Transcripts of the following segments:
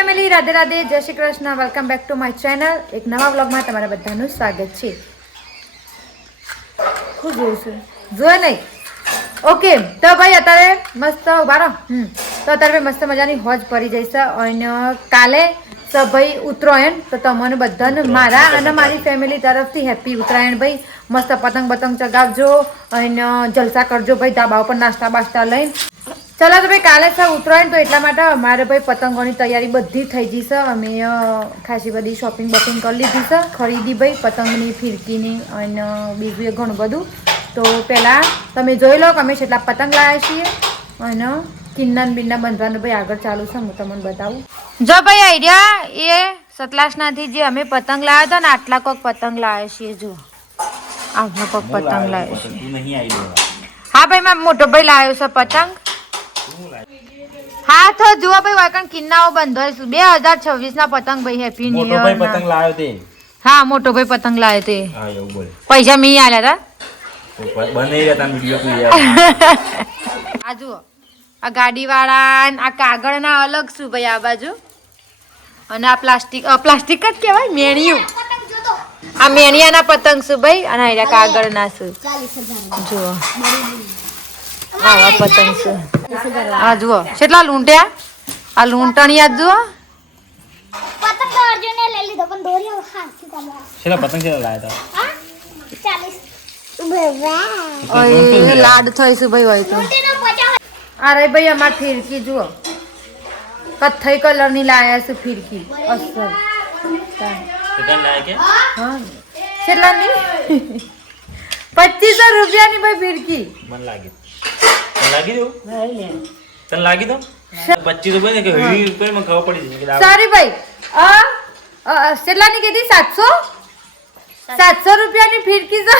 Family, Radhe Radhe, જય Shri Krishna. Welcome back to my channel. એક નવા વ્લોગમાં તમારા બધાનું સ્વાગત છે. શું જોઉં છું જો નહીં? ઓકે, તો ભાઈ અત્યારે મસ્ત ઉભા રહો. તો અત્યારે મસ્ત મજાની હોજ પડી જઈશ અને કાલે તો ભાઈ ઉત્તરાયણ. તો તમને બધાને મારા અને મારી ફેમિલી તરફથી હેપી ઉત્તરાયણ. ભાઈ મસ્ત પતંગ બતંગ ચગાવજો અને જલસા કરજો ભાઈ, ધાબા ઉપર નાસ્તા બાસ્તા લઈને. ચાલો તો ભાઈ કાલે છે ઉત્તરાયણ, તો એટલા માટે અમારે ભાઈ પતંગોની તૈયારી બધી થઈ ગઈ છે. અમે ખાસી બધી શોપિંગ બપિંગ કરી લીધી છે, ખરીદી ભાઈ પતંગની, ફિરકીની અને બીજું ઘણું બધું. તો પહેલાં તમે જોઈ લો કે અમે કેટલા પતંગ લાવ્યા છીએ અને કિન્ના બિન્ના બંધવાનું ભાઈ આગળ ચાલુ છે. હું તમને બતાવું. જો ભાઈ આઈડિયા એ સતલાસનાથી જે અમે પતંગ લાવ્યા હતા ને, આટલા કોક પતંગ લાવ્યા છીએ. જો આટલા કોક પતંગ લાવ્યા છીએ. હા ભાઈ મેં મોટો ભાઈ લાવ્યો છે પતંગ. હા તો જુઓ ભાઈ વાકણ કિન્નાઓ બંધાઈશું 2026 ના પતંગ ભાઈ. Happy new year. મોટો ભાઈ પતંગ લાવ્યો તે. હા મોટો ભાઈ પતંગ લાવ્યો તે. હા એવું બોલ. પૈસા મી આલ્યા હતા. બની રહ્યા તા વિડિયો તું યાર. આ જુઓ આ ગાડી વાળા આ કાગળના અલગ શું ભાઈ આ બાજુ, અને આ પ્લાસ્ટિક પ્લાસ્ટિક જ કહેવાય મેણિયું. આ મેણિયાના પતંગ શું ભાઈ, અને આ કાગળના શું. જુઓ આવા પતંગ છે. આ જુઓ કેટલા લૂંટ્યા. આ લૂંટણિયા જુઓ. પતંગ તો અર્જુને લઈ લીધો પણ દોરી હાથી તમારા. કેટલા પતંગ કેટલા લાયા હતા? હા 40. ઓય લાડ થઈશું ભાઈ હોય તો. અરે ભાઈ અમાર ફિરકી જુઓ કથ્થઈ કલરની લાયા છે ફિરકી. અસર કેટલા લાયા કે? હા કેટલાની? 2500 રૂપિયાની ભાઈ ફિરકી. મને લાગી દો તને લાગી દો 25 રૂપિયા ને કે 20 રૂપિયા માં ખબર પડી જશે. સારી ભાઈ કેટલાની કીધી? 700 રૂપિયાની ફિરકી છે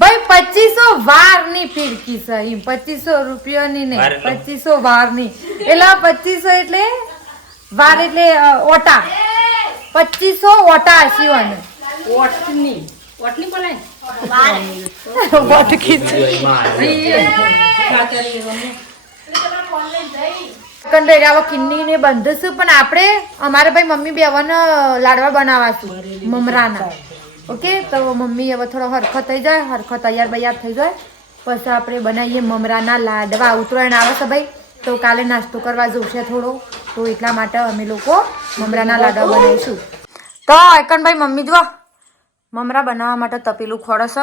ભાઈ. 2500 વારની ફિરકી છે. 2500 રૂપિયાની નહીં, 2500 વારની. એટલે 2500 એટલે વાર એટલે ઓટા. 2500 ઓટા સીવાને ઓટની બોલાય કિન્ની ને બંધશું. પણ આપણે અમારે ભાઈ મમ્મી બેવન લાડવા બનાવાશું મમરાના. ઓકે, તો મમ્મી હવે થોડો હરખો થઈ જાય, હરખો તૈયાર બૈયાર થઈ જાય પછી આપણે બનાવીએ મમરાના લાડવા. ઉત્તરાયણ આવે છે ભાઈ, તો કાલે નાસ્તો કરવા જશે થોડો, તો એટલા માટે અમે લોકો મમરાના લાડવા બનાવીશું. તો એકનભાઈ મમ્મી જો મમરા બનાવવા માટે તપેલું ખોડસ.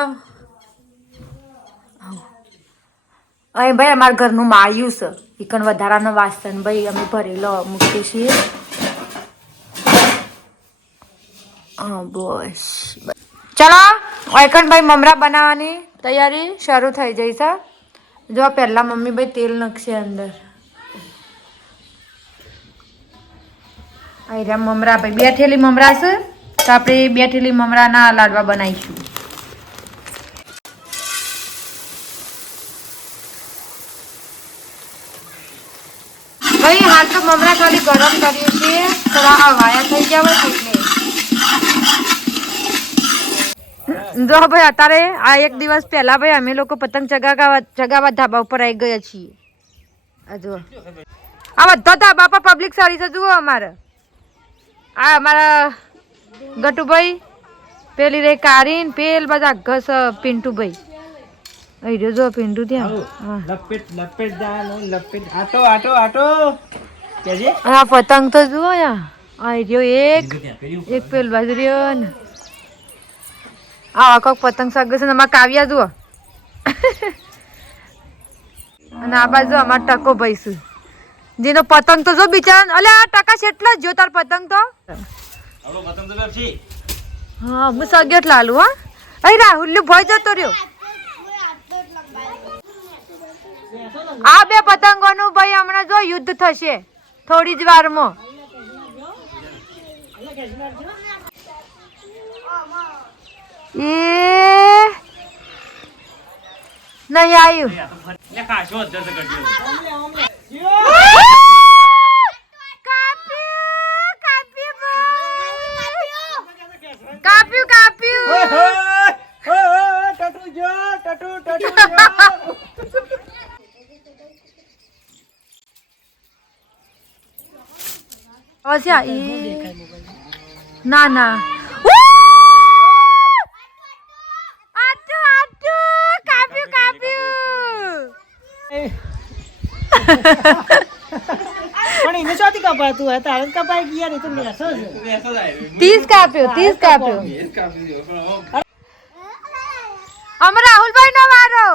અહીં ભાઈ અમારા ઘરનું માળિયું છે, એકણ વધારાનો વાસણ ભાઈ અમે ભરેલો મૂકીએ છીએ. બસ ચલો એકણ ભાઈ મમરા બનાવવાની તૈયારી શરૂ થઈ જઈ છે. જો પહેલા મમ્મી ભાઈ તેલ નાખશે અંદર. અહીં મમરા ભાઈ 2 થેલી મમરા છે, તો આપણે 2 થેલી મમરાના લાડવા બનાવીશું. ભાઈ હાલ તો મમરા ખાલી ગરમ કરીએ છીએ, થોડા હવાયા થઈ ગયા હોય એટલે. જો ભાઈ અત્યારે આ એક દિવસ પહેલા ભાઈ અમે લોકો પતંગ ચગાવવા ધાબા ઉપર આવી ગયા છીએ. આ જુઓ આ બધા ધાબા પર પબ્લિક સારી છે. જુઓ અમારે આ અમારા ગટુભાઈ, પેલી રે કારીન, પેલ બધા ઘસ પિન્ટુભાઈ. અહીં જો પિન્ટુ ત્યાં લપેટ જાનો લપેટ આટો આટો આટો કેજે. આ પતંગ તો જુઓ યા. અહીં જો એક પેલ બાજુ રહ્યો ને. આ કોક પતંગ સગે છે. અમારા કાવ્યા જુઓ અને આ બાજુ અમારા ટકો ભાઈ છે, જેનો પતંગ તો જો બિચારા. અલે આ ટકા કેટલા જો તાર પતંગ તો. હા હું સગેટ લાલુ. હા અહીં રાહુલ ભય જતો રહ્યો. આ 2 પતંગોનું ભાઈ હમણાં જો યુદ્ધ થશે થોડી જ વારમાં. એ નહીં આવ્યું. કાપ્યું અચ્છા એ ના ના આટું આટું કાપ્યું પણ એને ચોથી કપાતું હોય તારે જ કપાઈ ગયા નહીં તો લેસો છે 30 કાપ્યું અમે રાહુલભાઈ નો મારો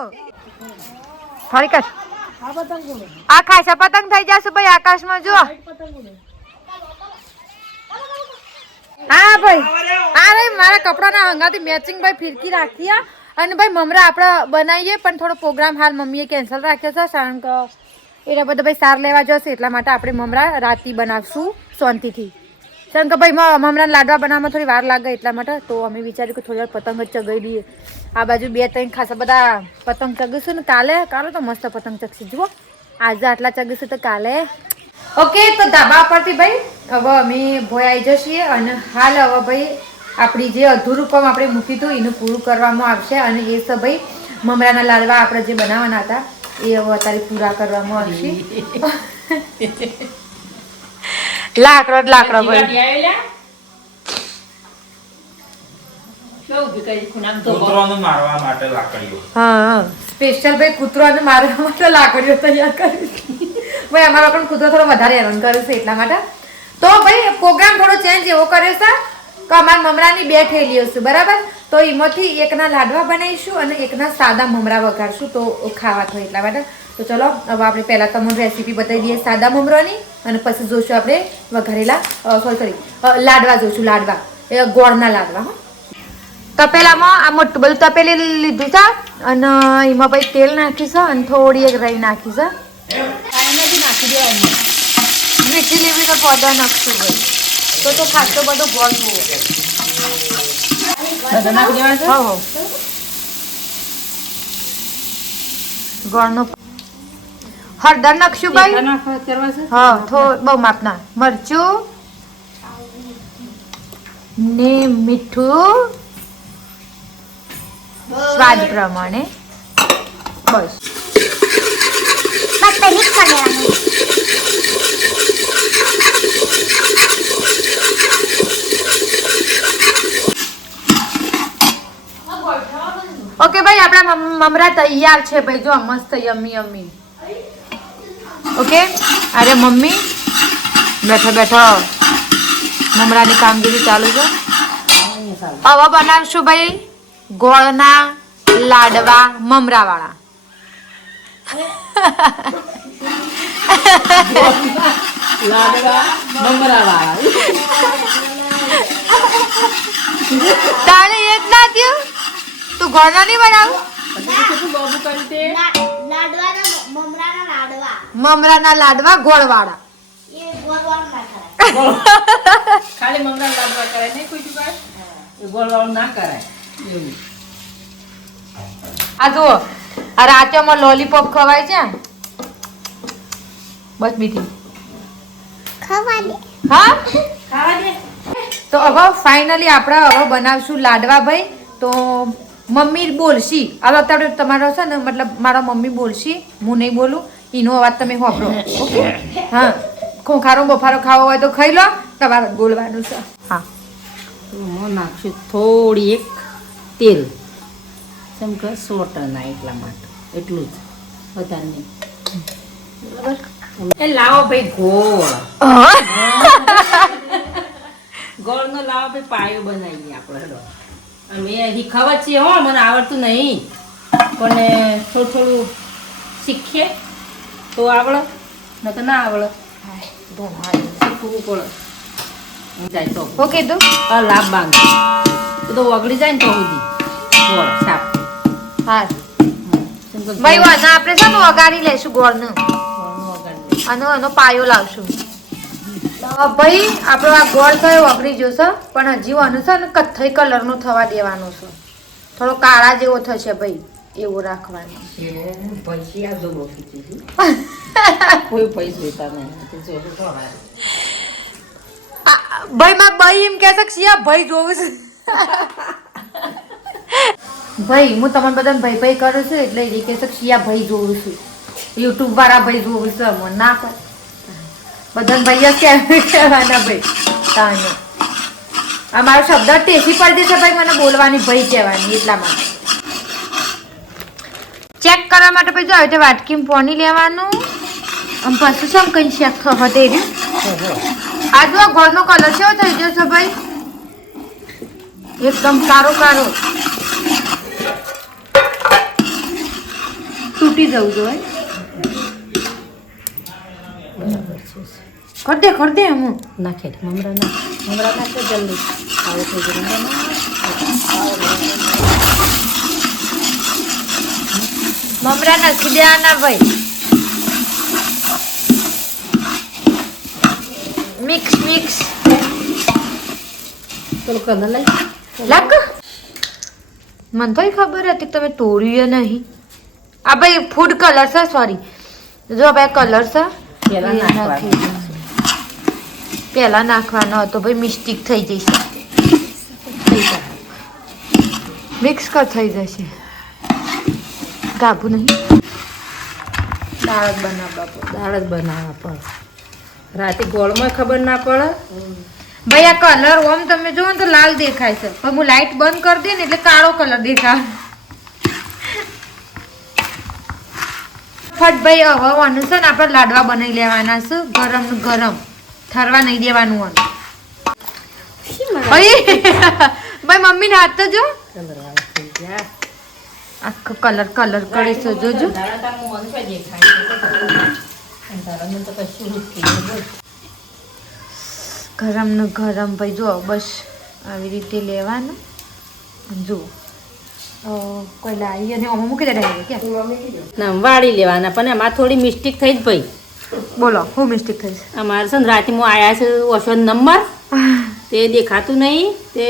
ફરી કર આ પતંગ ઉડે આ ખાસા પતંગ થઈ જશે ભાઈ આકાશમાં જો પતંગ ઉડે હા ભાઈ આ ભાઈ મારા કપડાના હંગાથી મેચિંગ ભાઈ ફિરકી રાખી આ અને ભાઈ મમરા આપણે બનાવીએ પણ થોડો પ્રોગ્રામ હાલ મમ્મીએ કેન્સલ રાખ્યો છે કારણ કે એના બધા ભાઈ સાર લેવા જશે એટલા માટે આપણે મમરા રાતી બનાવશું શાંતિથી કારણ કે ભાઈ મમરાના લાડવા બનાવવામાં થોડી વાર લાગે એટલા માટે તો અમે વિચાર્યું કે થોડી વાર પતંગ જ ચગાવી દઈએ આ બાજુ 2-3 ખાસા બધા પતંગ ચગીશું ને કાલે તો મસ્ત પતંગ ચગશે જુઓ આજે આટલા ચગીશું તો કાલે ઓકે તો ધાબા પરથી ભાઈ હવે અમે ભોય આવી જઈએ અને હાલ હવે ભાઈ આપણી જે અધૂરું કામ આપણે મૂક્યું હતું એનું પૂરું કરવામાં આવશે અને એ તો ભાઈ મમરાના લાડવા આપણે જે બનાવવાના હતા એ હવે અત્યારે પૂરા કરવામાં આવશે લાકડો ભાઈ કૂતરાને મારવા માટે લાકડીઓ હા સ્પેશિયલ ભાઈ કૂતરાને મારવા માટે લાકડીઓ તૈયાર કરી ભાઈ અમારા પણ કૂતરો થોડો વધારે હેરાન કરે છે એટલા માટે તો ભાઈ પ્રોગ્રામ થોડો ચેન્જ એવો કર્યો છે કે અમારા મમરાની 2 થેલીઓ છે બરાબર તો એમાંથી એકના લાડવા બનાવીશું અને એકના સાદા મમરા વઘારશું તો ખાવા થાય એટલા માટે તો ચલો હવે આપણે પહેલાં તમને રેસીપી બતાવી દઈએ સાદા મમરાની અને પછી જોઈશું આપણે વઘારેલા લાડવા જોઈશું લાડવા એ ગોળના લાડવા હા તપેલામાં આ મોટું બધું તપેલી લીધું છે અને એમાં ભાઈ તેલ નાખ્યું છે અને થોડી એક રાઈ નાખી છે નથી નાખી દેવાનું મીઠી લીંબીનો પૌડર નાખશું ભાઈ તો ખાસો બધો ગોળ જોવો બધા નાખી દેવાનું છે હો ગોળનો હળદર નાખશું ભાઈ નાખવા કરવા છે હા થોડું બહુ માપના મરચું ને મીઠું સ્વાદ પ્રમાણે બસ મિક્સ કરી દેવાનું ઓકે ભાઈ આપણા મમરા તૈયાર છે ભાઈ જો મસ્ત યમ્મી યમ્મી ઓકે અરે મમ્મી બેઠો મમરાની કામગીરી ચાલુ છે હવે બનાવશું ભાઈ ગોળના લાડવા મમરાવાળા લાડવા મમરાવાળા તારે એક ના થયું તું ગોળના નહીં બનાવું કેટલું બાબુ કરી તે મમરાના લાડવા ગોળવાળા એ ગોળ ના કરાય ખાલી મમરા લાડવા કરાય નહીં કોઈ જુગાડ એ ગોળવાળું ના કરાય એવું આ જુઓ આ રાત્યોમાં લોલીપોપ ખવાય છે બસ મીઠી ખાવા દે હા ખાવા દે તો હવે ફાઇનલી આપણે હવે બનાવશું લાડવા ભાઈ તો મમ્મી બોલશી આ અત્યારે તમારો છે ને મતલબ મારા મમ્મી બોલશી હું નહીં બોલું એનો અવાજ તમે સાંભળો ઓકે હા ખોખારો બફારો ખાવો હોય તો ખાઈ લો તમારે બોલવાનું છે હા હું નાખશું થોડી એક તેલ જેમ કે સોટર ના એટલા માટે એટલું જ વધારે નહીં બરાબર એ લાવો ભાઈ ગોળનો લાવો ભાઈ પાયો બનાવીએ આપણે હેલો અમે શીખવા જ છીએ હો મને આવડતું નહીં પણ થોડું શીખીએ તો આવડે ન તો ના આવડે શીખવું પડે જાય તો હું કીધું આ લાભ બાંધ તો વગડી જાય ને તો સુધી ગોળ સાપ હા ભાઈ વાના આપણે છે ને વગાડી લેશું ગોળનું અને એનો પાયો લાવશું તો ભાઈ આપણો આ ગોળ તો વગડી જશે પણ હજી આનું છે ને કથ્થઈ કલરનો થવા દેવાનો છે થોડો કાળા જેવો થશે ભાઈ એવું રાખવાનું પૈસા જો કોઈ પૈસા લેતા નહીં ભાઈ માં ભાઈ એમ કહે છે કે શિયા ભાઈ જોવું છે ભાઈ હું તમને બધાને ભાઈ ભાઈ કરું છું એટલે એ કહે છે કે શિયા ભાઈ જોવું છું યુટ્યુબ વાળા ભાઈ જોવું છે મને ના કર બધાને ભાઈ જ કહેવાના ભાઈ તાને અમારો શબ્દ ટેસી પડી જશે ભાઈ મને બોલવાની ભાઈ કહેવાની એટલા માટે ચેક કરવા માટે પછી આવી રીતે વાટકીમાં પાણી લેવાનું અને પછી શું કઈ ચેક થશે આ જો ઘરનો કલર કેવો થઈ જશે ભાઈ એકદમ કારો કારો તૂટી જવું જોઈએ કર દે હું નાખે મમરા નાખે જલ્દી આવો થઈ ગયું મમરા નાખી દેવાના ભાઈ મિક્સ પેલું કલર લઈ લાગ મને તો ખબર હતી તમે તોડ્યું નહીં આ ભાઈ ફૂડ કલર છે સોરી જો ભાઈ કલર છે પેલા એ નાખવાનું. નાખી દઉં. પહેલા નાખવાનો હતો ભાઈ મિસ્ટેક થઈ જશે મિક્સ કર થઈ જશે ગાભું નહીં દાળ જ બનાવવા પડે રાતે ગોળમાં ખબર ના પડે ભાઈ આ કલર ઓમ તમે જુઓ ને તો લાલ દેખાય છે પણ હું લાઈટ બંધ કરી દે ને એટલે કાળો કલર દેખાય ફટ ભાઈ હવે આનું છે ને આપણે લાડવા બનાવી લેવાના છે ગરમ નું ગરમ ઠરવા નહીં દેવાનું આનું ભાઈ ભાઈ મમ્મીને હાથ તો જો કલર વાળા થઈ ગયા આખો કલર કરી છે જોજો ગરમ નું ગરમ ભાઈ જો બસ આવી રીતે લેવાનું જુઓ કોઈ લાવી અને આમાં મૂકી દે ક્યાં ના વાળી લેવાના પણ એમાં થોડી મિસ્ટેક થઈ જ ભાઈ બોલો હું મિસ્ટેક થઈ છે અમારે છે ને રાતે હું આયા છે ઓછો નંબર તે દેખાતું નહીં તે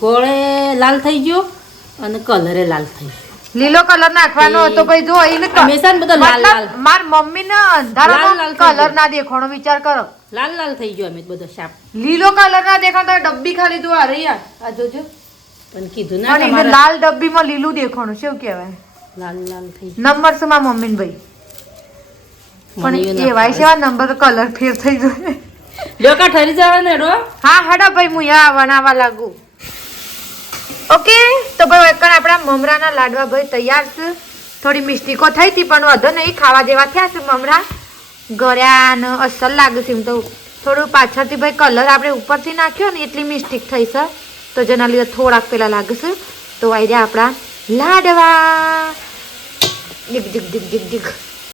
ગોળે લાલ થઈ ગયો અને કલરે લાલ થઈ ગયો લીલો કલર નાખવાનો હતો ભાઈ જો એને હંમેશા ને બધો લાલ લાલ. માર મમ્મી ને લાલ અંધારામાં લાલ થઈ કલર ગયો. ના દેખાણો વિચાર કરો લાલ લાલ થઈ ગયો અમે બધો શાપ લીલો કલર ના દેખાણો તો ડબ્બી ખાલી જો આ રહી આ જોજો પણ કીધું ના અને એને તમારે લાલ ડબ્બીમાં લીલું દેખાણું શું કહેવાય લાલ લાલ થઈ નંબર છે મારા મમ્મી ને ભાઈ મને પણ એવું એવાય છે નંબર કલર ફેર થઈ ગયો ડોકા ઠરી જવાને ડો હા હડા ભાઈ હું યા બનાવવા લાગુ ઓકે તો ભાઈ એકણ આપણા મમરાના લાડવા ભાઈ તૈયાર છે થોડી મિસ્ટેકો થઈ હતી પણ વધો નહીં ખાવા જેવા થયા છે મમરા ગળ્યા ને અસલ લાગે છે એમ તો થોડું પાછળથી ભાઈ કલર આપણે ઉપરથી નાખ્યો ને એટલી મિસ્ટેક થઈ છે તો જેના લીધે થોડાક પેલા લાગે છે તો આવી રહ્યા આપણા લાડવા dig dig dig dig dig